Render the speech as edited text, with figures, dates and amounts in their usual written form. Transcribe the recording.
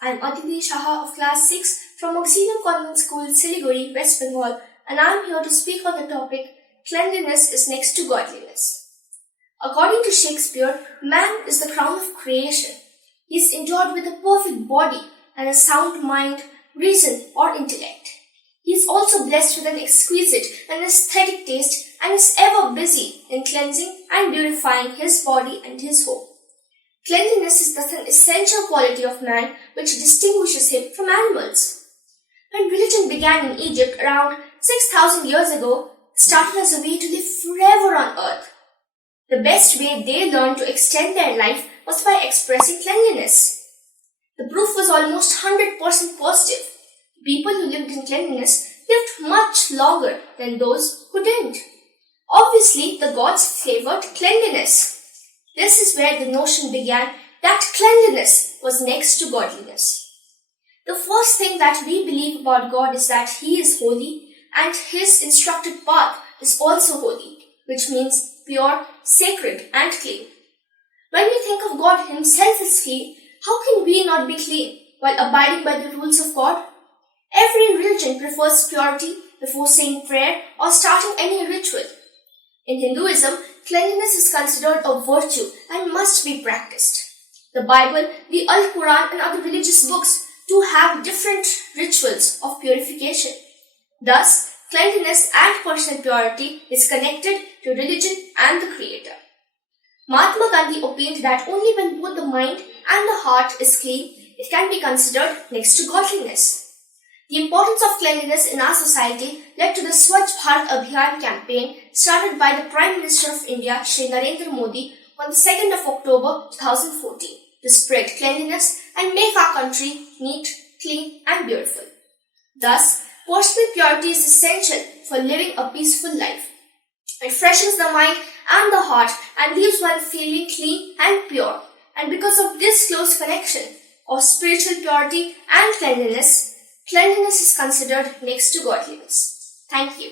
I am Aditi Saha of Class 6 from Auxilium Convent School, Siliguri, West Bengal, and I am here to speak on the topic Cleanliness is next to godliness. According to Shakespeare, man is the crown of creation. He is endowed with a perfect body and a sound mind, reason, or intellect. He is also blessed with an exquisite and aesthetic taste and is ever busy in cleansing and beautifying his body and his home. Cleanliness is thus an essential quality of man which distinguishes him from animals. When religion began in Egypt around 6,000 years ago, it started as a way to live forever on earth. The best way they learned to extend their life was by expressing cleanliness. The proof was almost 100% positive. People who lived in cleanliness lived much longer than those who didn't. Obviously, the gods favored cleanliness. This is where the notion began that cleanliness was next to godliness. The first thing that we believe about God is that He is holy and His instructed path is also holy, which means pure, sacred and clean. When we think of God Himself as clean, how can we not be clean while abiding by the rules of God? Every religion prefers purity before saying prayer or starting any ritual. In Hinduism, cleanliness is considered a virtue and must be practiced. The Bible, the Al-Quran and other religious books do have different rituals of purification. Thus, cleanliness and personal purity is connected to religion and the Creator. Mahatma Gandhi opined that only when both the mind and the heart is clean, it can be considered next to godliness. The importance of cleanliness in our society led to the Swachh Bharat Abhiyan campaign started by the Prime Minister of India, Shri Narendra Modi, on the 2nd of October 2014 to spread cleanliness and make our country neat, clean and beautiful. Thus, personal purity is essential for living a peaceful life. It freshens the mind and the heart and leaves one feeling clean and pure. And because of this close connection of spiritual purity and cleanliness is considered next to godliness. Thank you.